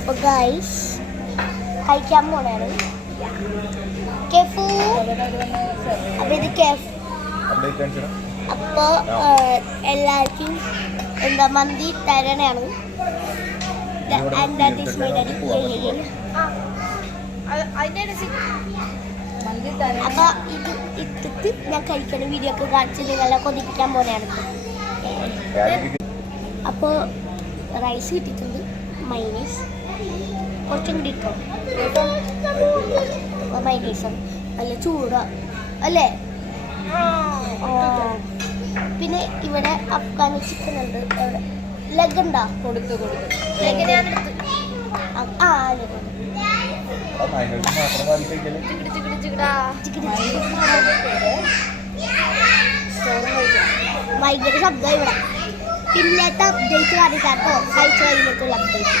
അപ്പോൾ ഗൈസ് കഴിക്കാൻ പോണാണ് കെഫു. അപ്പോൾ ഇത് കെഫ്. അപ്പോൾ എല്ലാവർക്കും എന്താ മന്തി തരണയാണ്. അപ്പോൾ ഇത് ഇട്ടിട്ട് ഞാൻ കഴിക്കുന്ന വീഡിയോ ഒക്കെ കാണിച്ച് നിങ്ങളെ കൊതിപ്പിക്കാൻ പോലെയാണ്. അപ്പോൾ റൈസ് കിട്ടിയിട്ടുണ്ട്, മൈനീസ് കുറച്ചും കൂടി ഇട്ടോ. മൈനീസും നല്ല ചൂടാ അല്ലേ. പിന്നെ ഇവിടെ അഫ്ഗാനി ചിക്കൻ ഉണ്ട്. അവിടെ ലെഗ് ഉണ്ടോ? കൊടുത്തു ലെഗ് ഞാൻ എടുത്തു. ഭയങ്കര ശബ്ദം ഇവിടെ. പിന്നത്തെ അപ്ഡേറ്റ് കാണിക്കാട്ടോ, കഴിച്ചു കഴിഞ്ഞിട്ടുള്ള അപ്ഡേറ്റ്.